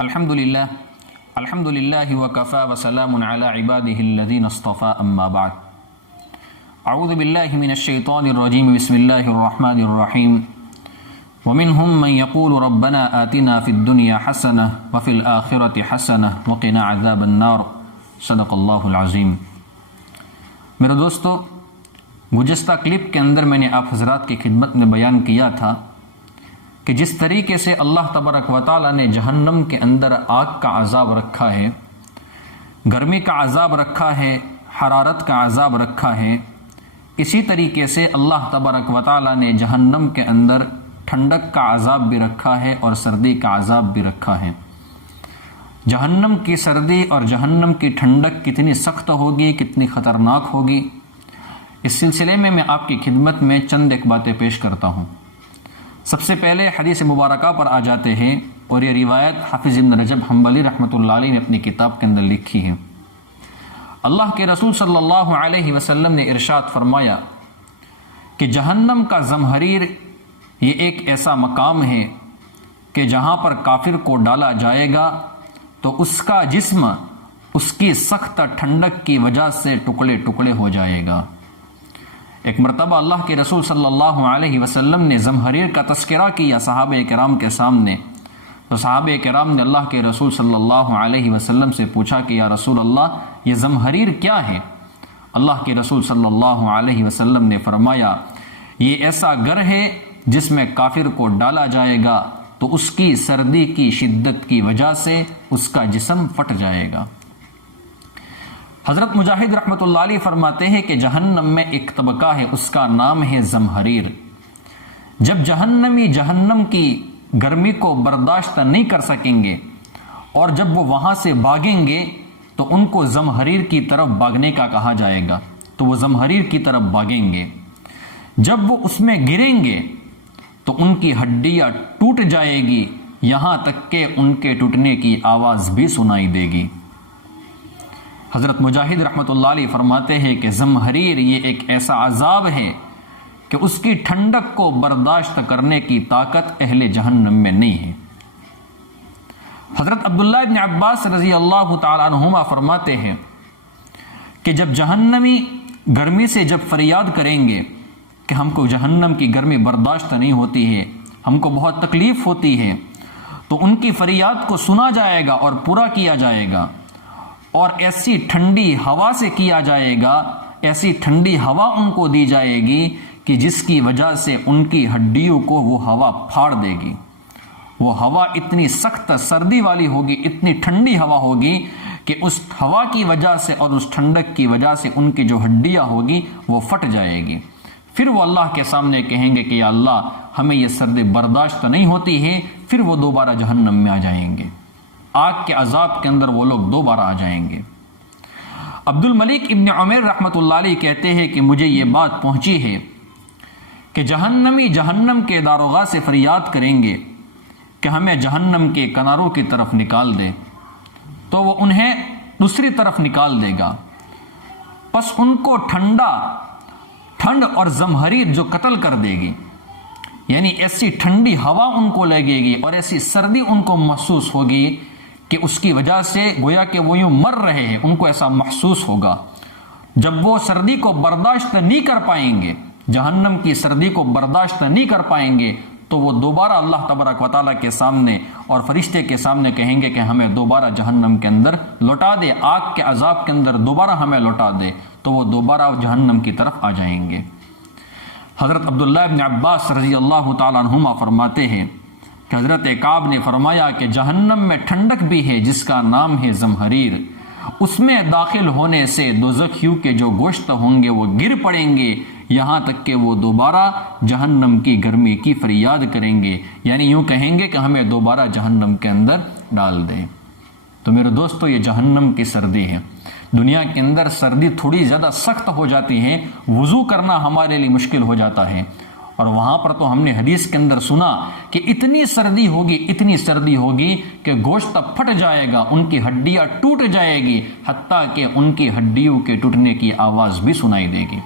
الحمد للہ وکفى وسلام علی عباده الذین اصطفى اما بعد اعوذ باللہ من الشیطان الرجیم بسم اللہ الرحمن الرحیم ومنهم من يقول ربنا آتنا في الدنيا حسنة وفي الآخرة حسنة وقنا عذاب النار صدق اللہ العظیم۔ میرے دوستو، گزشتہ کلپ کے اندر میں نے آپ حضرات کی خدمت میں بیان کیا تھا کہ جس طریقے سے اللہ تبارک و تعالیٰ نے جہنم کے اندر آگ کا عذاب رکھا ہے، گرمی کا عذاب رکھا ہے، حرارت کا عذاب رکھا ہے، اسی طریقے سے اللہ تبارک و تعالیٰ نے جہنم کے اندر ٹھنڈک کا عذاب بھی رکھا ہے اور سردی کا عذاب بھی رکھا ہے۔ جہنم کی سردی اور جہنم کی ٹھنڈک کتنی سخت ہوگی، کتنی خطرناک ہوگی، اس سلسلے میں آپ کی خدمت میں چند ایک باتیں پیش کرتا ہوں۔ سب سے پہلے حدیث مبارکہ پر آ جاتے ہیں، اور یہ روایت حافظ ابن رجب حنبلی رحمۃ اللہ علیہ نے اپنی کتاب کے اندر لکھی ہے۔ اللہ کے رسول صلی اللہ علیہ وسلم نے ارشاد فرمایا کہ جہنم کا زمہریر یہ ایک ایسا مقام ہے کہ جہاں پر کافر کو ڈالا جائے گا تو اس کا جسم اس کی سخت ٹھنڈک کی وجہ سے ٹکڑے ٹکڑے ہو جائے گا۔ ایک مرتبہ اللہ کے رسول صلی اللہ علیہ وسلم نے زمہریر کا تذکرہ کیا صحابہ کرام کے سامنے، تو صحابہ کرام نے اللہ کے رسول صلی اللہ علیہ وسلم سے پوچھا کہ یا رسول اللہ، یہ زمہریر کیا ہے؟ اللہ کے رسول صلی اللہ علیہ وسلم نے فرمایا، یہ ایسا گر ہے جس میں کافر کو ڈالا جائے گا تو اس کی سردی کی شدت کی وجہ سے اس کا جسم پھٹ جائے گا۔ حضرت مجاہد رحمۃ اللہ علیہ فرماتے ہیں کہ جہنم میں ایک طبقہ ہے، اس کا نام ہے زمہریر۔ جب جہنمی جہنم کی گرمی کو برداشت نہیں کر سکیں گے اور جب وہ وہاں سے بھاگیں گے تو ان کو زمہریر کی طرف بھاگنے کا کہا جائے گا، تو وہ زمہریر کی طرف بھاگیں گے۔ جب وہ اس میں گریں گے تو ان کی ہڈیاں ٹوٹ جائے گی، یہاں تک کہ ان کے ٹوٹنے کی آواز بھی سنائی دے گی۔ حضرت مجاہد رحمۃ اللہ علیہ فرماتے ہیں کہ زمہریر یہ ایک ایسا عذاب ہے کہ اس کی ٹھنڈک کو برداشت کرنے کی طاقت اہل جہنم میں نہیں ہے۔ حضرت عبداللہ ابن عباس رضی اللہ تعالیٰ عنہما فرماتے ہیں کہ جب جہنمی گرمی سے جب فریاد کریں گے کہ ہم کو جہنم کی گرمی برداشت نہیں ہوتی ہے، ہم کو بہت تکلیف ہوتی ہے، تو ان کی فریاد کو سنا جائے گا اور پورا کیا جائے گا، اور ایسی ٹھنڈی ہوا سے کیا جائے گا، ایسی ٹھنڈی ہوا ان کو دی جائے گی کہ جس کی وجہ سے ان کی ہڈیوں کو وہ ہوا پھاڑ دے گی۔ وہ ہوا اتنی سخت سردی والی ہوگی، اتنی ٹھنڈی ہوا ہوگی کہ اس ہوا کی وجہ سے اور اس ٹھنڈک کی وجہ سے ان کی جو ہڈیاں ہوگی وہ پھٹ جائے گی۔ پھر وہ اللہ کے سامنے کہیں گے کہ یا اللہ، ہمیں یہ سردی برداشت نہیں ہوتی ہے، پھر وہ دوبارہ جہنم میں آ جائیں گے، آگ کے عذاب کے اندر وہ لوگ دوبارہ آ جائیں گے۔ عبد الملک ابن عمیر رحمۃ اللہ علیہ کہتے ہیں کہ مجھے یہ بات پہنچی ہے کہ جہنمی جہنم کے داروغہ سے فریاد کریں گے کہ ہمیں جہنم کے کناروں کی طرف نکال دے، تو وہ انہیں دوسری طرف نکال دے گا، پس ان کو ٹھنڈ اور زمہریر جو قتل کر دے گی، یعنی ایسی ٹھنڈی ہوا ان کو لگے گی اور ایسی سردی ان کو محسوس ہوگی کہ اس کی وجہ سے گویا کہ وہ یوں مر رہے ہیں، ان کو ایسا محسوس ہوگا۔ جب وہ سردی کو برداشت نہیں کر پائیں گے، جہنم کی سردی کو برداشت نہیں کر پائیں گے، تو وہ دوبارہ اللہ تبارک و تعالیٰ کے سامنے اور فرشتے کے سامنے کہیں گے کہ ہمیں دوبارہ جہنم کے اندر لوٹا دے، آگ کے عذاب کے اندر دوبارہ ہمیں لوٹا دے، تو وہ دوبارہ جہنم کی طرف آ جائیں گے۔ حضرت عبداللہ ابن عباس رضی اللہ تعالیٰ عنہما فرماتے ہیں کہ حضرت کعب نے فرمایا کہ جہنم میں ٹھنڈک بھی ہے جس کا نام ہے زمہریر، اس میں داخل ہونے سے دوزخیوں کے جو گوشت ہوں گے وہ گر پڑیں گے، یہاں تک کہ وہ دوبارہ جہنم کی گرمی کی فریاد کریں گے، یعنی یوں کہیں گے کہ ہمیں دوبارہ جہنم کے اندر ڈال دیں۔ تو میرے دوستو، یہ جہنم کی سردی ہے۔ دنیا کے اندر سردی تھوڑی زیادہ سخت ہو جاتی ہے، وضو کرنا ہمارے لیے مشکل ہو جاتا ہے، اور وہاں پر تو ہم نے حدیث کے اندر سنا کہ اتنی سردی ہوگی کہ گوشت پھٹ جائے گا، ان کی ہڈیاں ٹوٹ جائے گی، حتیٰ کہ ان کی ہڈیوں کے ٹوٹنے کی آواز بھی سنائی دے گی۔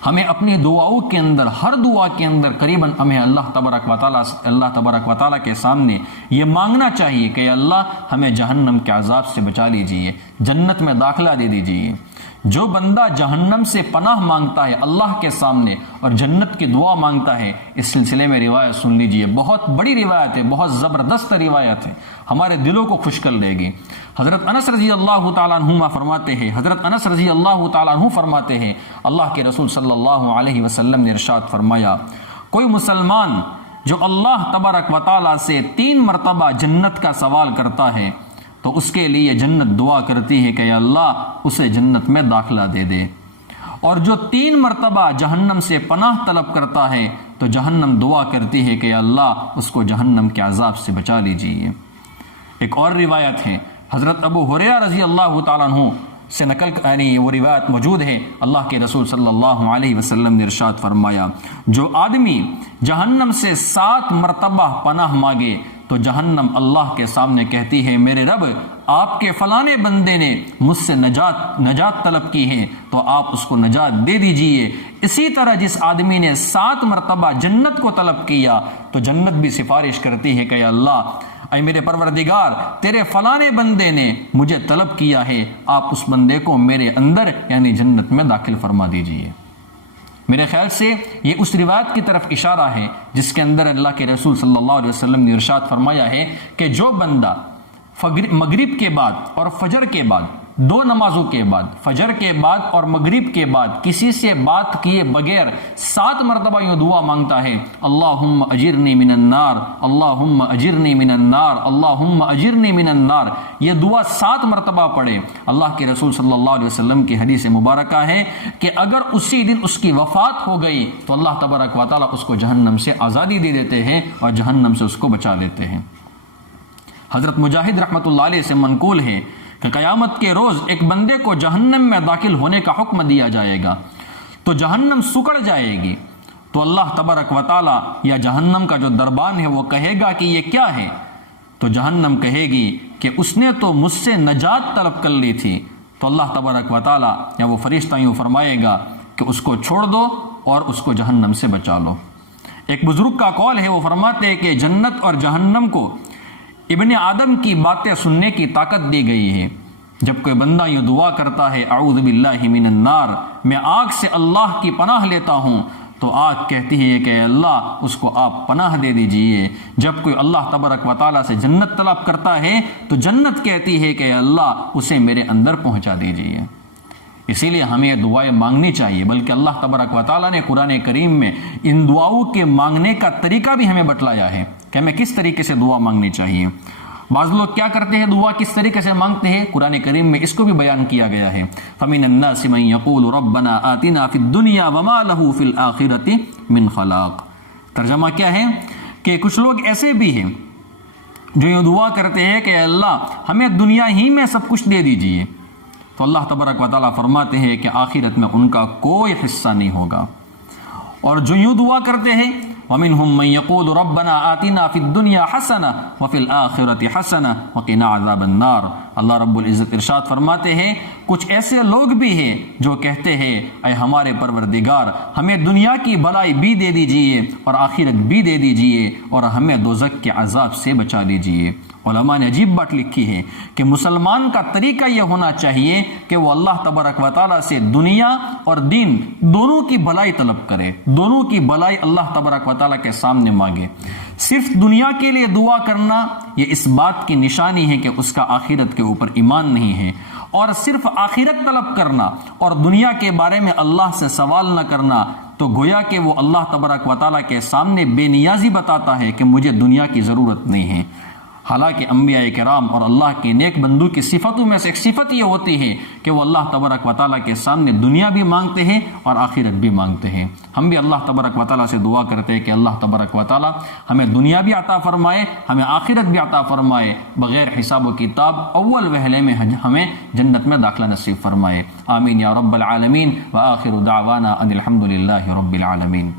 ہمیں اپنی دعاؤں کے اندر، ہر دعا کے اندر قریباً ہمیں اللہ تبارک و تعالیٰ کے سامنے یہ مانگنا چاہیے کہ اللہ ہمیں جہنم کے عذاب سے بچا لیجئے، جنت میں داخلہ دے دیجئے۔ جو بندہ جہنم سے پناہ مانگتا ہے اللہ کے سامنے اور جنت کی دعا مانگتا ہے، اس سلسلے میں روایت سن لیجئے، بہت بڑی روایت ہے، بہت زبردست روایت ہے، ہمارے دلوں کو خوش کر لے گی۔ حضرت انس رضی اللہ تعالیٰ عنہ فرماتے ہیں، اللہ کے رسول صلی اللہ علیہ وسلم نے ارشاد فرمایا، کوئی مسلمان جو اللہ تبارک و تعالیٰ سے 3 مرتبہ جنت کا سوال کرتا ہے تو اس کے لیے جنت دعا کرتی ہے کہ اللہ اسے جنت میں داخلہ دے دے، اور جو 3 مرتبہ جہنم سے پناہ طلب کرتا ہے تو جہنم دعا کرتی ہے کہ اللہ اس کو جہنم کے عذاب سے بچا لیجیے۔ ایک اور روایت ہے، حضرت ابو ہریرہ رضی اللہ تعالیٰ عنہ سے نقل، یعنی وہ روایت موجود ہے، اللہ کے رسول صلی اللہ علیہ وسلم نے ارشاد فرمایا، جو آدمی جہنم سے 7 مرتبہ پناہ مانگے تو جہنم اللہ کے سامنے کہتی ہے، میرے رب آپ کے فلانے بندے نے مجھ سے نجات طلب کی ہے تو آپ اس کو نجات دے دیجئے۔ اسی طرح جس آدمی نے 7 مرتبہ جنت کو طلب کیا تو جنت بھی سفارش کرتی ہے کہ اللہ اے میرے پروردگار، تیرے فلانے بندے نے مجھے طلب کیا ہے، آپ اس بندے کو میرے اندر یعنی جنت میں داخل فرما دیجئے۔ میرے خیال سے یہ اس روایت کی طرف اشارہ ہے جس کے اندر اللہ کے رسول صلی اللہ علیہ وسلم نے ارشاد فرمایا ہے کہ جو بندہ مغرب کے بعد اور فجر کے بعد، 2 نمازوں کے بعد، فجر کے بعد اور مغرب کے بعد کسی سے بات کیے بغیر 7 مرتبہ یہ دعا مانگتا ہے، اللہم اجرنی من النار، اللہم اجرنی من النار، اللہم اجرنی من النار، یہ دعا 7 مرتبہ پڑھے، اللہ کے رسول صلی اللہ علیہ وسلم کی حدیث مبارکہ ہے کہ اگر اسی دن اس کی وفات ہو گئی تو اللہ تبارک و تعالیٰ اس کو جہنم سے آزادی دے دیتے ہیں اور جہنم سے اس کو بچا لیتے ہیں۔ حضرت مجاہد رحمۃ اللہ علیہ سے منقول ہے کہ قیامت کے روز ایک بندے کو جہنم میں داخل ہونے کا حکم دیا جائے گا تو جہنم سکڑ جائے گی، تو اللہ تبارک و تعالیٰ یا جہنم کا جو دربان ہے وہ کہے گا کہ یہ کیا ہے؟ تو جہنم کہے گی کہ اس نے تو مجھ سے نجات طلب کر لی تھی، تو اللہ تبارک و تعالیٰ یا وہ فرشتہ یوں فرمائے گا کہ اس کو چھوڑ دو اور اس کو جہنم سے بچا لو۔ ایک بزرگ کا قول ہے، وہ فرماتے ہیں کہ جنت اور جہنم کو ابن آدم کی باتیں سننے کی طاقت دی گئی ہے۔ جب کوئی بندہ یہ دعا کرتا ہے اعوذ باللہ من النار، میں آگ سے اللہ کی پناہ لیتا ہوں، تو آگ کہتی ہے کہ اللہ اس کو آپ پناہ دے دیجئے۔ جب کوئی اللہ تبارک و تعالیٰ سے جنت طلب کرتا ہے تو جنت کہتی ہے کہ اللہ اسے میرے اندر پہنچا دیجئے۔ اسی لیے ہمیں یہ دعائیں مانگنی چاہیے، بلکہ اللہ تبارک و تعالیٰ نے قرآن کریم میں ان دعاؤں کے مانگنے کا طریقہ بھی ہمیں بتلایا ہے کہ ہمیں کس طریقے سے دعا مانگنی چاہیے۔ بعض لوگ کیا کرتے ہیں، دعا کس طریقے سے مانگتے ہیں، قرآن کریم میں اس کو بھی بیان کیا گیا ہے، فَمِنَ النَّاسِ مَن يَقُولُ رَبَّنَا آتِنَا فِي الدُّنْيَا وَمَا لَهُ فِي الْآخِرَةِ مِنْ خَلَاقٍ۔ ترجمہ کیا ہے کہ کچھ لوگ ایسے بھی ہیں جو یہ دعا کرتے ہیں کہ اللہ ہمیں دنیا ہی میں سب کچھ دے دیجئے، تو اللہ تبارک و تعالیٰ فرماتے ہیں کہ آخرت میں ان کا کوئی حصہ نہیں ہوگا۔ اور جو یوں دعا کرتے ہیں وَمِنْهُمْ مَنْ يَقُولُ رَبَّنَا آتِنَا فِي الدُّنْيَا حَسَنَةً وَفِي الْآخِرَةِ حَسَنَةً وَقِنَا عَذَابَ النَّارِ۔ اللہ رب العزت ارشاد فرماتے ہیں کچھ ایسے لوگ بھی ہیں جو کہتے ہیں اے ہمارے پروردگار ہمیں دنیا کی بھلائی بھی دے دیجئے اور آخرت بھی دے دیجئے اور ہمیں دوزخ کے عذاب سے بچا لیجئے۔ علماء نے عجیب بات لکھی ہے کہ مسلمان کا طریقہ یہ ہونا چاہیے کہ وہ اللہ تبارک و تعالیٰ سے دنیا اور دین دونوں کی بھلائی طلب کرے، دونوں کی بھلائی اللہ تبارک و تعالیٰ کے سامنے مانگے۔ صرف دنیا کے لیے دعا کرنا یہ اس بات کی نشانی ہے کہ اس کا آخرت کے اوپر ایمان نہیں ہے، اور صرف آخرت طلب کرنا اور دنیا کے بارے میں اللہ سے سوال نہ کرنا تو گویا کہ وہ اللہ تبارک و تعالیٰ کے سامنے بے نیازی بتاتا ہے کہ مجھے دنیا کی ضرورت نہیں ہے۔ حالانکہ انبیاء کرام اور اللہ کے نیک بندوں کی صفتوں میں سے ایک صفت یہ ہوتی ہے کہ وہ اللہ تبارک و تعالیٰ کے سامنے دنیا بھی مانگتے ہیں اور آخرت بھی مانگتے ہیں۔ ہم بھی اللہ تبارک و تعالیٰ سے دعا کرتے ہیں کہ اللہ تبارک و تعالیٰ ہمیں دنیا بھی عطا فرمائے، ہمیں آخرت بھی عطا فرمائے، بغیر حساب و کتاب اول وہلے میں ہمیں جنت میں داخلہ نصیب فرمائے۔ آمین یا رب العالمین، وآخر دعوانا ان الحمد للہ رب العالمین۔